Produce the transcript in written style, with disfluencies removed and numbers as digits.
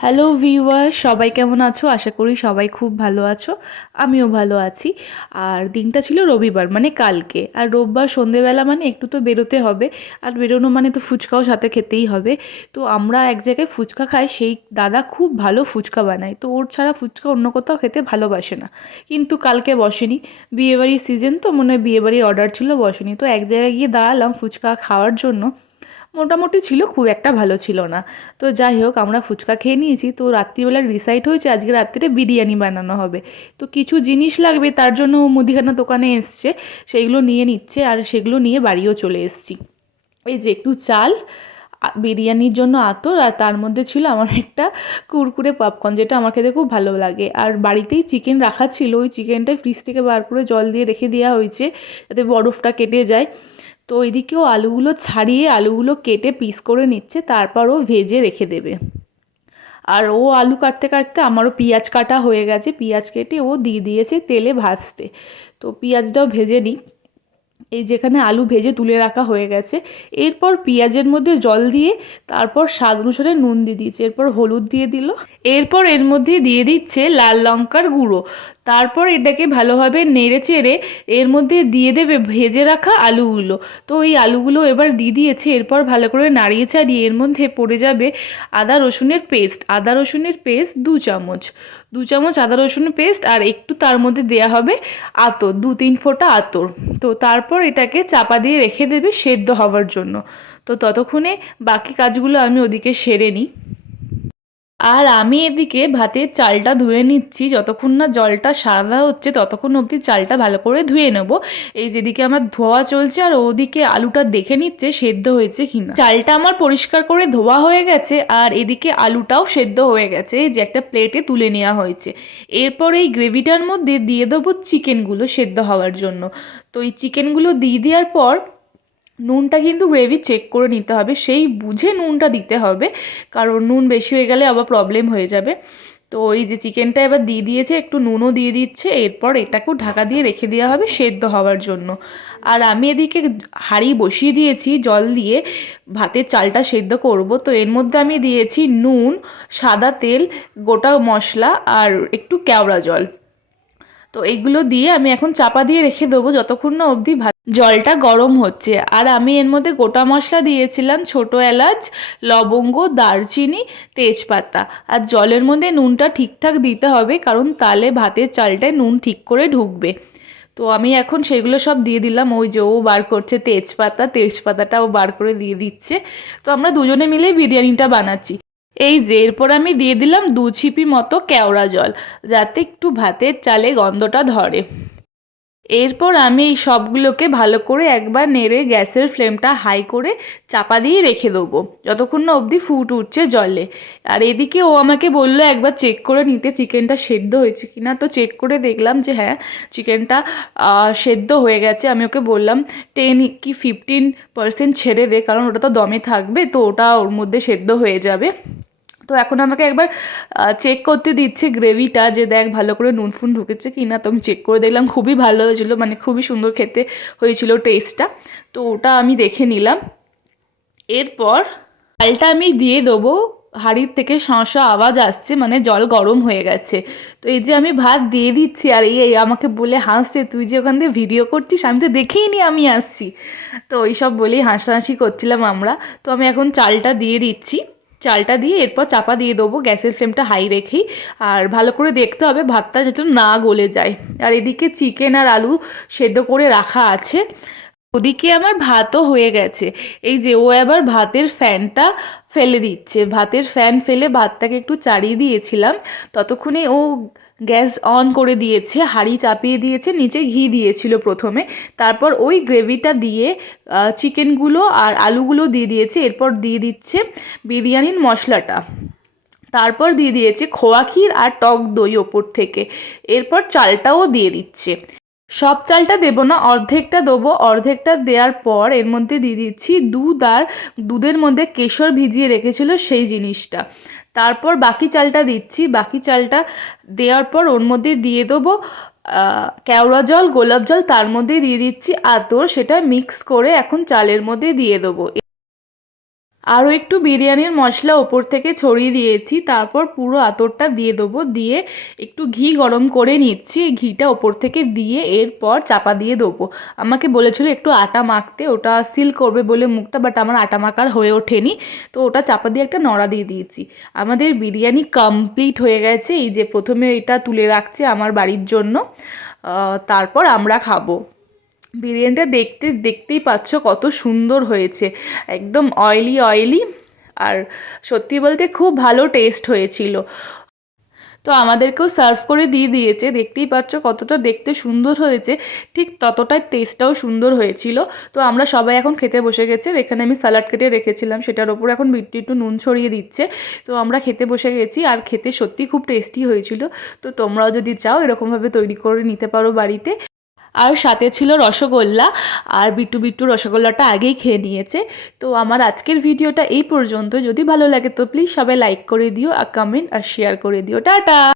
Hello viewer, সবাই কেমন আছো? আশা করি সবাই খুব ভালো আছো। আমিও ভালো আছি। আর দিনটা ছিল রবিবার, মানে কালকে। আর রোববার সন্ধেবেলা মানে একটু তো বেরোতে হবে। আর বেরোনো মানে তো ফুচকাও সাথে খেতেই হবে। তো আমরা এক জায়গায় ফুচকা খাই, সেই দাদা খুব ভালো ফুচকা বানায়। তো ওর ছাড়া ফুচকা অন্য কোথাও খেতে ভালোবাসে না। কিন্তু কালকে বসেনি, বিয়েবাড়ির সিজন তো, মনে হয় বিয়েবাড়ির অর্ডার ছিল, বসেনি। তো এক জায়গায় গিয়ে দাঁড়ালাম ফুচকা খাওয়ার জন্য। মোটামুটি ছিল, খুব একটা ভালো ছিল না। তো যাই হোক, আমরা ফুচকা খেয়ে নিয়েছি। তো রাত্রিবেলা ডিসাইড হয়েছে আজকে রাত্রিরে বিরিয়ানি বানানো হবে। তো কিছু জিনিস লাগবে, তার জন্য ও মুদিখানা দোকানে এসছে, সেইগুলো নিয়ে নিচ্ছে। আর সেগুলো নিয়ে বাড়িও চলে এসেছি। এই যে একটু চাল, বিরিয়ানির জন্য আতর, আর তার মধ্যে ছিল আমার একটা কুরকুরে পপকর্ন, যেটা আমার খেতে খুব ভালো লাগে। আর বাড়িতেই চিকেন রাখা ছিল, ওই চিকেনটা ফ্রিজ থেকে বার করে জল দিয়ে রেখে দেওয়া হয়েছে যাতে বরফটা কেটে যায়। তো ওইদিকেও আলুগুলো ছাড়িয়ে আলুগুলো কেটে পিস করে নিচ্ছে, তারপর ও ভেজে রেখে দেবে। আর ও আলু কাটতে কাটতে আমারও পেঁয়াজ কাটা হয়ে গেছে, পেঁয়াজ কেটে ও দিয়ে দিয়েছে তেলে ভাজতে। তো পেঁয়াজটাও ভেজে নিই। এই যেখানে আলু ভেজে তুলে রাখা হয়ে গেছে, এরপর পেঁয়াজের মধ্যে জল দিয়ে তারপর স্বাদ অনুসারে নুন দিয়ে দিয়েছে, এরপর হলুদ দিয়ে দিল, এরপর এর মধ্যে দিয়ে দিচ্ছে লাল লঙ্কার গুঁড়ো। তারপর এটাকে ভালোভাবে নেড়ে চেড়ে এর মধ্যে দিয়ে দেবে ভেজে রাখা আলুগুলো। তো এই আলুগুলো এবার দিয়ে দিয়েছে, এরপর ভালো করে নাড়িয়ে চাড়িয়ে এর মধ্যে পড়ে যাবে আদা রসুনের পেস্ট। আদা রসুনের পেস্ট 2 চামচ, 2 চামচ আদা রসুনের পেস্ট। আর একটু তার মধ্যে দেয়া হবে আতর, 2-3 ফোঁটা আতর। তো তারপর এটাকে চাপা দিয়ে রেখে দেবে সেদ্ধ হওয়ার জন্য। তো ততক্ষণে বাকি কাজগুলো আমি ওদিকে সেরে নিই। আর আমি এদিকে ভাতের চালটা ধুয়ে নিচ্ছি। যতক্ষণ না জলটা সাদা হচ্ছে ততক্ষণ অবধি চালটা ভালো করে ধুয়ে নেব। এই যেদিকে আমার ধোয়া চলছে আর ওদিকে আলুটা দেখে নিচ্ছে সেদ্ধ হয়েছে কিনা। চালটা আমার পরিষ্কার করে ধোয়া হয়ে গেছে, আর এদিকে আলুটাও সেদ্ধ হয়ে গেছে, এই যে একটা প্লেটে তুলে নেওয়া হয়েছে। এরপর এই গ্রেভিটার মধ্যে দিয়ে দেবো চিকেনগুলো সেদ্ধ হওয়ার জন্য। তো এই চিকেনগুলো দিয়ে দেওয়ার পর নুনটা কিন্তু গ্রেভি চেক করে নিতে হবে, সেই বুঝে নুনটা দিতে হবে, কারণ নুন বেশি হয়ে গেলে আবার প্রবলেম হয়ে যাবে। তো এই যে চিকেনটা এবার দিয়ে দিয়েছে, একটু নুনও দিয়ে দিচ্ছে, এরপর এটাকেও ঢাকা দিয়ে রেখে দেওয়া হবে সেদ্ধ হওয়ার জন্য। আর আমি এদিকে হাঁড়ি বসিয়ে দিয়েছি জল দিয়ে, ভাতের চালটা সেদ্ধ করব। তো এর মধ্যে আমি দিয়েছি নুন, সাদা তেল, গোটা মশলা আর একটু কেওড়া জল। তো এইগুলো দিয়ে আমি এখন চাপা দিয়ে রেখে দেবো যতক্ষণ না অবধি জলটা গরম হচ্ছে। আর আমি এর মধ্যে গোটা মশলা দিয়েছিলাম, ছোটো এলাচ, লবঙ্গ, দারচিনি, তেজপাতা। আর জলের মধ্যে নুনটা ঠিকঠাক দিতে হবে, কারণ তাহলে ভাতের চালটায় নুন ঠিক করে ঢুকবে। তো আমি এখন সেগুলো সব দিয়ে দিলাম। ওই যে ও বার করছে তেজপাতাটাও বার করে দিয়ে দিচ্ছে। তো আমরা দুজনে মিলেই বিরিয়ানিটা বানাচ্ছি। এই যে এরপর আমি দিয়ে দিলাম 2 ছিপি মতো কেওড়া জল, যাতে একটু ভাতের চালে গন্ধটা ধরে। এরপর আমি এই সবগুলোকে ভালো করে একবার নেড়ে গ্যাসের ফ্লেমটা হাই করে চাপা দিয়ে রেখে দেবো যতক্ষণ না অবধি ফুট উঠছে জলে। আর এদিকে ও আমাকে বললো একবার চেক করে নিতে চিকেনটা সেদ্ধ হয়েছে কিনা। তো চেক করে দেখলাম যে হ্যাঁ, চিকেনটা সেদ্ধ হয়ে গেছে। আমি ওকে বললাম 10 কি 15% ছেড়ে দে, কারণ ওটা তো দমে থাকবে, তো ওটা ওর মধ্যে সেদ্ধ হয়ে যাবে। তো এখন আমাকে একবার চেক করতে দিচ্ছে গ্রেভিটা, যে দেখ ভালো করে নুন ফুন ঢুকেছে কি না। তো আমি চেক করে দেখলাম খুবই ভালো হয়েছিল, মানে খুবই সুন্দর খেতে হয়েছিল টেস্টটা। তো ওটা আমি দেখে নিলাম। এরপর চালটা আমি দিয়ে দেবো। হাঁড়ির থেকে শাঁসা আওয়াজ আসছে, মানে জল গরম হয়ে গেছে। তো এই যে আমি ভাত দিয়ে দিচ্ছি, আর এই আমাকে বলে হাসছে, তুই যে ওখান থেকে ভিডিও করছিস, আমি তো দেখেই নি আমি আসছি। তো এইসব বলেই হাসাহাসি করছিলাম আমরা। তো আমি এখন চালটা দিয়ে দিচ্ছি, চালটা দিয়ে এরপর চাপা দিয়ে দেবো গ্যাসের ফ্লেমটা হাই রেখেই। আর ভালো করে দেখতে হবে ভাতটা যাতে না গলে যায়। আর এদিকে চিকেন আর আলু সেদ্ধ করে রাখা আছে। ওদিকে আমার ভাতও হয়ে গেছে। এই যে ও এবার ভাতের ফ্যানটা ফেলে দিচ্ছে, ভাতের ফ্যান ফেলে ভাতটাকে একটু চাড়িয়ে দিয়েছিলাম, ততক্ষণে ও গ্যাস অন করে দিয়েছে, হাঁড়ি চাপিয়ে দিয়েছে, নিচে ঘি দিয়েছিল প্রথমে, তারপর ওই গ্রেভিটা দিয়ে চিকেনগুলো আর আলুগুলো দিয়ে দিয়েছে। এরপর দিয়ে দিচ্ছে বিরিয়ানির মশলাটা, তারপর দিয়ে দিয়েছে খোয়া ক্ষীর আর টক দই ওপর থেকে। এরপর চালটাও দিয়ে দিচ্ছে। সব চালটা দেবো না, অর্ধেকটা দেবো। অর্ধেকটা দেওয়ার পর এর মধ্যে দিয়ে দিচ্ছি দুধ, আর দুধের মধ্যে কেশর ভিজিয়ে রেখেছিল সেই জিনিসটা। তারপর বাকি চালটা দিচ্ছি। বাকি চালটা দেওয়ার পর ওর মধ্যে দিয়ে দেবো কেওড়া জল, গোলাপ জল, তার মধ্যে দিয়ে দিচ্ছি আতর, সেটা মিক্স করে এখন চালের মধ্যে দিয়ে দেবো। আরও একটু বিরিয়ানির মশলা ওপর থেকে ছড়িয়ে দিয়েছি, তারপর পুরো আতরটা দিয়ে দেবো, দিয়ে একটু ঘি গরম করে নিচ্ছি, এই ঘিটা ওপর থেকে দিয়ে এরপর চাপা দিয়ে দেবো। আমাকে বলেছিল একটু আটা মাখতে, ওটা সিল করবে বলে মুখটা, বাট আমার আটা মাখার হয়ে ওঠেনি, তো ওটা চাপা দিয়ে একটা নড়া দিয়ে দিয়েছি। আমাদের বিরিয়ানি কমপ্লিট হয়ে গেছে। এই যে প্রথমে এটা তুলে রাখছি আমার বাড়ির জন্য, তারপর আমরা খাবো। বিরিয়ানিটা দেখতেই পাচ্ছ কত সুন্দর হয়েছে, একদম অয়েলি অয়েলি, আর সত্যি বলতে খুব ভালো টেস্ট হয়েছিল। তো আমাদেরকেও সার্ভ করে দিয়ে দিয়েছে, দেখতেই পাচ্ছ কতটা দেখতে সুন্দর হয়েছে, ঠিক ততটাই টেস্টটাও সুন্দর হয়েছিল। তো আমরা সবাই এখন খেতে বসে গেছে। এখানে আমি স্যালাড কেটে রেখেছিলাম, সেটার ওপর এখন বিট্টু একটু নুন ছড়িয়ে দিচ্ছে। তো আমরা খেতে বসে গেছি, আর খেতে সত্যি খুব টেস্টি হয়েছিল। তো তোমরাও যদি চাও এরকমভাবে তৈরি করে নিতে পারো বাড়িতে। আর সাথে ছিল রসগোল্লা, আর বিট্টু বিট্টু রসগোল্লাটা আগেই খেয়ে নিয়েছে। তো আমার আজকের ভিডিওটা এই পর্যন্ত। যদি ভালো লাগে তো প্লিজ সবাই লাইক করে দিও, আর কমেন্ট আর শেয়ার করে দিও। টাটা।